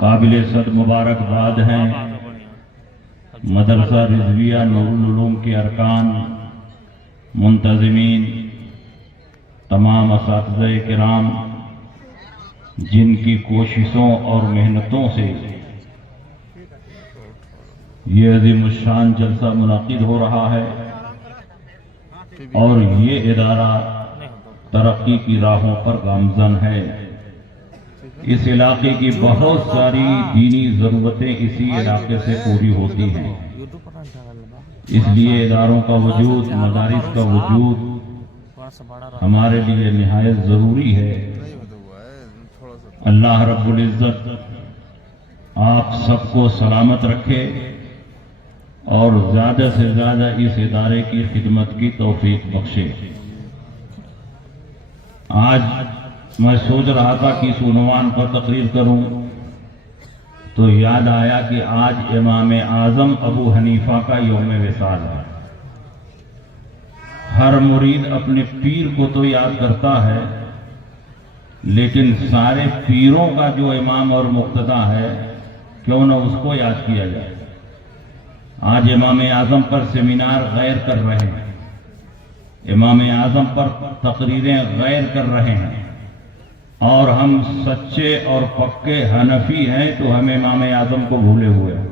قابل صد مبارکباد ہیں مدرسہ رضویہ نور العلوم کے ارکان، منتظمین، تمام اساتذہ کرام جن کی کوششوں اور محنتوں سے یہ عظیم الشان جلسہ منعقد ہو رہا ہے اور یہ ادارہ ترقی کی راہوں پر گامزن ہے۔ اس علاقے کی بہت ساری دینی ضرورتیں اسی علاقے سے پوری ہوتی ہیں، اس لیے اداروں کا وجود، مدارس کا وجود ہمارے لیے نہایت ضروری ہے۔ اللہ رب العزت آپ سب کو سلامت رکھے اور زیادہ سے زیادہ اس ادارے کی خدمت کی توفیق بخشے۔ آج میں سوچ رہا تھا کہ اس عنوان پر تقریر کروں تو یاد آیا کہ آج امام اعظم ابو حنیفہ کا یوم وصال ہے۔ ہر مرید اپنے پیر کو تو یاد کرتا ہے، لیکن سارے پیروں کا جو امام اور مقتدا ہے کیوں نہ اس کو یاد کیا جائے۔ آج امام اعظم پر سیمینار غیر کر رہے ہیں، امام اعظم پر تقریریں غیر کر رہے ہیں، اور ہم سچے اور پکے حنفی ہیں تو ہم امام اعظم کو بھولے ہوئے ہیں۔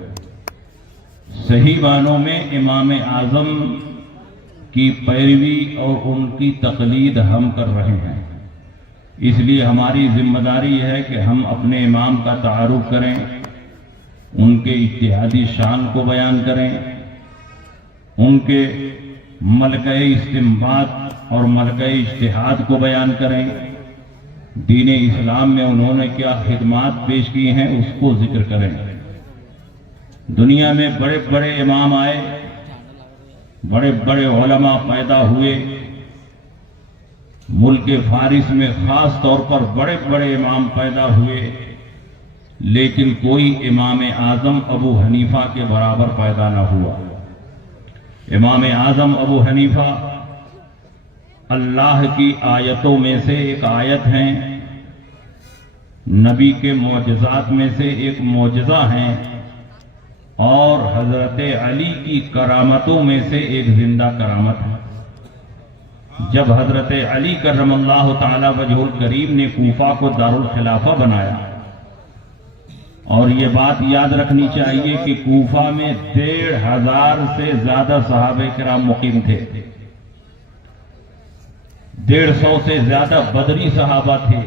صحیح معنوں میں امام اعظم کی پیروی اور ان کی تقلید ہم کر رہے ہیں، اس لیے ہماری ذمہ داری ہے کہ ہم اپنے امام کا تعارف کریں، ان کے اجتہادی شان کو بیان کریں، ان کے ملکہ استنباط اور ملکہ اجتہاد کو بیان کریں، دین اسلام میں انہوں نے کیا خدمات پیش کی ہیں اس کو ذکر کریں۔ دنیا میں بڑے بڑے امام آئے، بڑے بڑے علماء پیدا ہوئے، ملک فارس میں خاص طور پر بڑے بڑے امام پیدا ہوئے، لیکن کوئی امام اعظم ابو حنیفہ کے برابر پیدا نہ ہوا۔ امام اعظم ابو حنیفہ اللہ کی آیتوں میں سے ایک آیت ہیں، نبی کے معجزات میں سے ایک معجزہ ہیں، اور حضرت علی کی کرامتوں میں سے ایک زندہ کرامت ہے۔ جب حضرت علی کرم اللہ تعالی وجہ الکریم نے کوفہ کو دارالخلافہ بنایا، اور یہ بات یاد رکھنی چاہیے کہ کوفہ میں 1500 سے زیادہ صحابہ کرام مقیم تھے، 150 سے زیادہ بدری صحابہ تھے،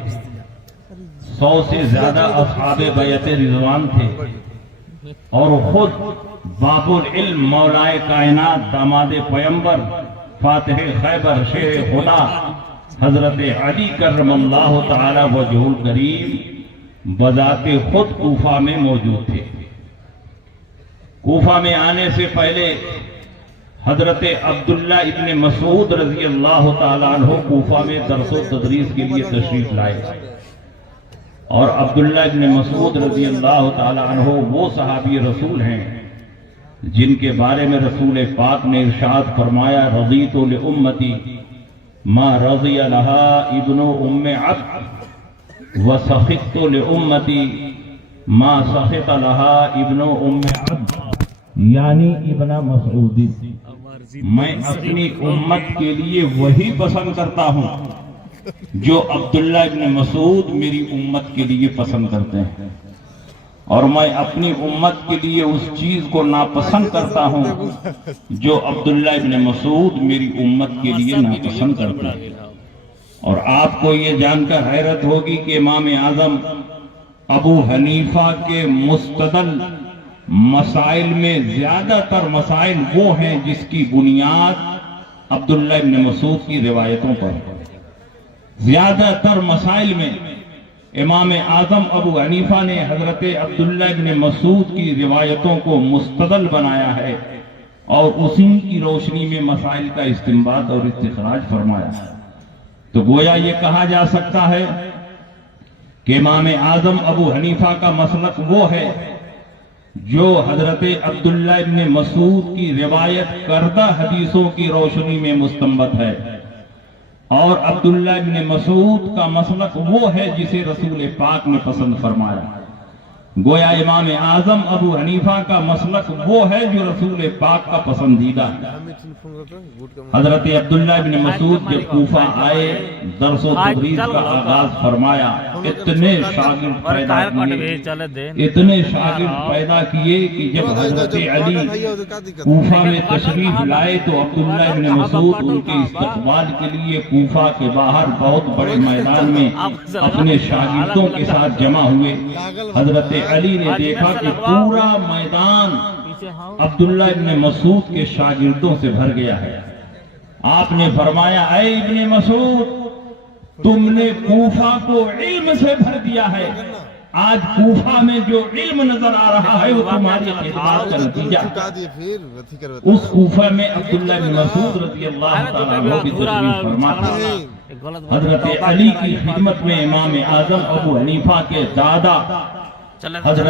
100 سے زیادہ اصحاب بیعت رضوان تھے، اور خود باب العلم مولائے کائنات داماد پیمبر فاتح خیبر شیر خدا حضرت علی کرم اللہ تعالی وجہ الکریم بذات خود کوفہ میں موجود تھے۔ کوفہ میں آنے سے پہلے حضرت عبداللہ ابن مسعود رضی اللہ تعالیٰ عنہ کوفہ میں درس و تدریس کے لیے تشریف لائے، اور عبداللہ ابن مسعود رضی اللہ تعالیٰ عنہ وہ صحابی رسول ہیں جن کے بارے میں رسول پاک نے ارشاد فرمایا، رضیت لامتی ما رضی لہا ابن ام عبد وسخط لامتی ما سخط لہا ابن ام عبد، یعنی ابن مسعود، میں اپنی امت کے لیے وہی پسند کرتا ہوں جو عبداللہ ابن مسعود میری امت کے لیے پسند کرتے ہیں، اور میں اپنی امت کے لیے اس چیز کو ناپسند کرتا ہوں جو عبداللہ ابن مسعود میری امت کے لیے ناپسند کرتے ہیں۔ اور آپ کو یہ جان کر حیرت ہوگی کہ امام اعظم ابو حنیفہ کے مستدل مسائل میں زیادہ تر مسائل وہ ہیں جس کی بنیاد عبداللہ ابن مسعود کی روایتوں پر۔ زیادہ تر مسائل میں امام اعظم ابو حنیفہ نے حضرت عبداللہ ابن مسعود کی روایتوں کو مستدل بنایا ہے، اور اسی کی روشنی میں مسائل کا استنباط اور استخراج فرمایا ہے۔ تو گویا یہ کہا جا سکتا ہے کہ امام اعظم ابو حنیفہ کا مسلک وہ ہے جو حضرت عبداللہ ابن مسعود کی روایت کردہ حدیثوں کی روشنی میں مستنبط ہے، اور عبداللہ ابن مسعود کا مسلک وہ ہے جسے رسول پاک نے پسند فرمایا۔ گویا امام اعظم ابو حنیفہ کا مسلک وہ ہے جو رسول پاک کا پسندیدہ ہے۔ حضرت عبداللہ بن مسعود جب کوفہ آئے درس و تدریس کا آغاز فرمایا، اتنے شاگرد پیدا کیے کہ جب حضرت علی کوفہ میں تشریف لائے تو عبداللہ بن مسعود ان کے استقبال کے لیے کوفہ کے باہر بہت بڑے میدان میں اپنے شاگردوں کے ساتھ جمع ہوئے۔ حضرت علی نے دیکھا کہ پورا میدان عبداللہ ابن مسعود کے شاگردوں سے بھر گیا ہے۔ آپ نے فرمایا، اے ابن مسعود، تم نے کوفہ کو علم سے بھر دیا ہے، آج کوفہ میں جو علم نظر آ رہا ہے وہ تمہاری خدمات کا نتیجہ ہے۔ اس کوفہ میں عبداللہ بن مسعود رضی اللہ تعالیٰ عنہ کی تشریف فرما تھا۔ حضرت علی کی خدمت میں امام اعظم ابو حنیفہ کے دادا حضرت